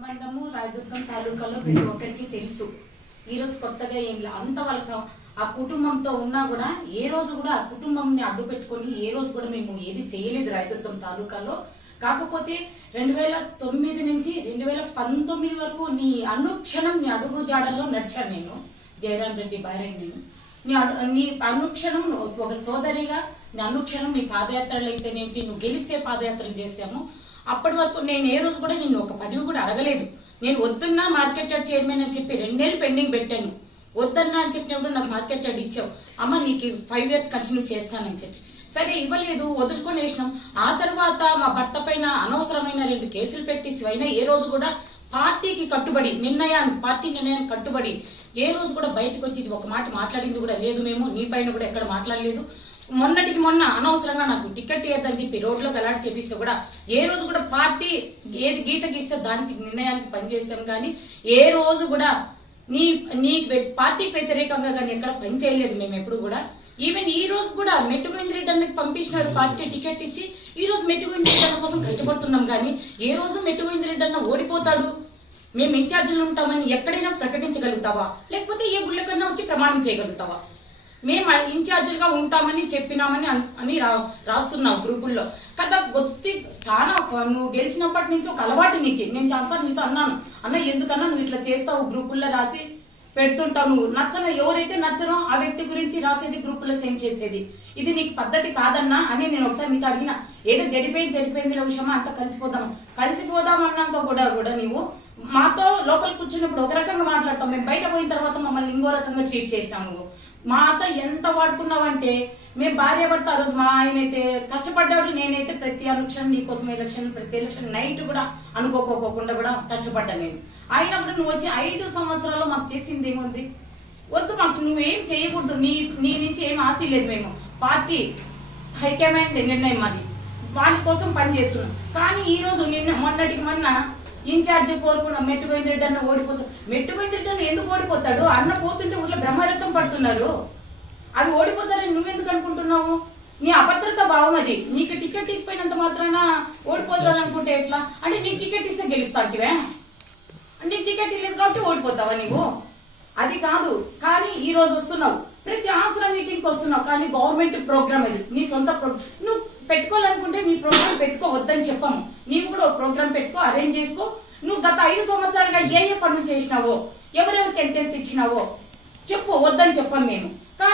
సంబంధము రాయదుర్గం తాలూకాలో ప్రతి ఒక్కరికి తెలుసు. ఈ రోజు కొత్తగా ఏం లేదు అంత వాళ్ళ ఆ కుటుంబంతో ఉన్నా కూడా ఏ రోజు కూడా ఆ కుటుంబంని అడ్డు పెట్టుకొని ఏ రోజు కూడా మేము ఏది చేయలేదు రాయదుర్గం తాలూకాలో. కాకపోతే రెండు వేల తొమ్మిది నుంచి రెండు వేల పంతొమ్మిది వరకు నీ అనుక్షణం నీ అడుగు జాడల్లో నడిచాను నేను. జయరాం రెడ్డి భార్య నేను నీ నీ అనుక్షణం ఒక సోదరిగా నీ అనుక్షణం నీ పాదయాత్రలు అయితేనేంటి? నువ్వు గెలిస్తే పాదయాత్రలు చేశాము. అప్పటి వరకు నేను ఏ రోజు కూడా నేను ఒక పదవి కూడా అడగలేదు. నేను వద్దున్నా మార్కెట్ యార్డ్ చైర్మన్ అని చెప్పి రెండేళ్ళు పెండింగ్ పెట్టాను. వద్దన్నా అని చెప్పినప్పుడు నాకు మార్కెట్ యార్డ్ ఇచ్చావు. అమ్మ నీకు ఫైవ్ ఇయర్స్ కంటిన్యూ చేస్తానని చెప్పి. సరే ఇవ్వలేదు వదులుకొని వేసినాం. ఆ తర్వాత మా భర్త పైన అనవసరమైన రెండు కేసులు పెట్టి అయినా ఏ రోజు కూడా పార్టీకి కట్టుబడి నిర్ణయాన్ని పార్టీ నిర్ణయానికి కట్టుబడి ఏ రోజు కూడా బయటకు వచ్చి ఒక మాట మాట్లాడింది కూడా లేదు మేము నీ పైన కూడా ఎక్కడ మాట్లాడలేదు. మొన్నటికి మొన్న అనవసరంగా నాకు టికెట్ ఏదని చెప్పి రోడ్లో గలాడి చేపిస్తే కూడా ఏ రోజు కూడా పార్టీ ఏది గీత గీస్తే దానికి నిర్ణయానికి పనిచేస్తాం కానీ ఏ రోజు కూడా నీ నీ పార్టీకి వ్యతిరేకంగా కానీ ఎక్కడ పని చేయలేదు మేము ఎప్పుడు కూడా. ఈవెన్ ఈ రోజు కూడా మెట్టుగోవింద రెడ్డి అన్నకి పంపించినారు పార్టీ టికెట్ ఇచ్చి ఈ రోజు మెట్టుగోవింద రెడ్డి అన్న కోసం కష్టపడుతున్నాం కానీ ఏ రోజు మెట్టుగోవింద రెడ్డి అన్న ఓడిపోతాడు? మేము ఇన్ఛార్జీలు ఉంటామని ఎక్కడైనా ప్రకటించగలుగుతావా? లేకపోతే ఏ గుళ్ళకన్నా వచ్చి ప్రమాణం చేయగలుగుతావా? మేము ఇన్ఛార్జీలుగా ఉంటామని చెప్పినామని అని రా- రాస్తున్నావు గ్రూపుల్లో. కదా గొత్తి చాలా నువ్వు గెలిచినప్పటి నుంచి ఒక అలవాటు నీకు. నేను చాలాసార్లు నీతో అన్నాను. అన్న ఎందుకన్నా నువ్వు ఇట్లా చేస్తావు గ్రూపుల్లో రాసి పెడుతుంటావు నువ్వు? నచ్చన ఎవరైతే నచ్చనో ఆ వ్యక్తి గురించి రాసేది గ్రూపుల్లో సెండ్ చేసేది. ఇది నీకు పద్ధతి కాదన్నా అని నేను ఒకసారి మీతో అడిగిన. ఏదో జరిపోయింది జరిపోయింది విషయమా అంతా కలిసిపోదాం. కలిసిపోదాం అన్నాక కూడా కూడా నీవు మాతో లోపల కూర్చున్నప్పుడు ఒక రకంగా మాట్లాడతాం మేము బయట పోయిన తర్వాత మమ్మల్ని ఇంకో రకంగా ట్రీట్ చేసినావు నువ్వు. మా అత్త ఎంత వాడుకున్నావంటే మేము భార్య భర్త ఆ రోజు మా ఆయన అయితే కష్టపడ్డాడు నేనైతే ప్రతి అనుక్షణం నీకోసం ఎలక్షన్ ప్రతి ఎలక్షన్ నైట్ కూడా అనుకోకోకుండా కూడా కష్టపడ్డాను నేను. అయినప్పుడు నువ్వు వచ్చి ఐదు సంవత్సరాలు మాకు చేసింది ఏముంది? వద్దు మాకు నువ్వేం చేయకూడదు. నీ నీ నుంచి ఏం ఆశ లేదు మేము. పార్టీ హైకమాండ్ నిర్ణయం అది. వాళ్ళ కోసం పని చేస్తున్నాం. కానీ ఈ రోజు నిన్న మొన్నటికి మొన్న ఇన్ఛార్జ్ కోరుకున్న మెట్టుగోవింద రెడ్డి అన్న ఓడిపోతాడు మెట్టుగోవింద రెడ్డి అన్న ఎందుకు ఓడిపోతాడు? అన్న పోతుంటే ఊళ్ళో బ్రహ్మ పడుతున్నారు అది ఓడిపోతారని నువ్వెందుకు అనుకుంటున్నావు? నీ అభద్రత బాగున్నది నీకు టికెట్ ఇచ్చిపోయినంత మాత్రాన ఓడిపోతాను అనుకుంటే ఎట్లా? అంటే నీకు టికెట్ ఇస్తే గెలుస్తాంటివే? అంటే టికెట్ ఇవ్వలేదు కాబట్టి ఓడిపోతావా నీవు? అది కాదు. కానీ ఈ రోజు వస్తున్నావు. ప్రతి ఆసరా మీటింగ్ వస్తున్నావు. కానీ గవర్నమెంట్ ప్రోగ్రామ్ అది. నీ సొంత ప్రోగ్రామ్ నువ్వు పెట్టుకోవాలనుకుంటే నీ ప్రోగ్రామ్ పెట్టుకోవద్దని చెప్పాము. నీవు కూడా ఒక ప్రోగ్రామ్ పెట్టుకో అరేంజ్ చేసుకో. నువ్వు గత ఐదు సంవత్సరాలుగా ఏ ఏ పనులు చేసినావో ఎవరెవరికి ఎంతెంత ఇచ్చినావో చెప్పు వద్దని చెప్పాం మేము.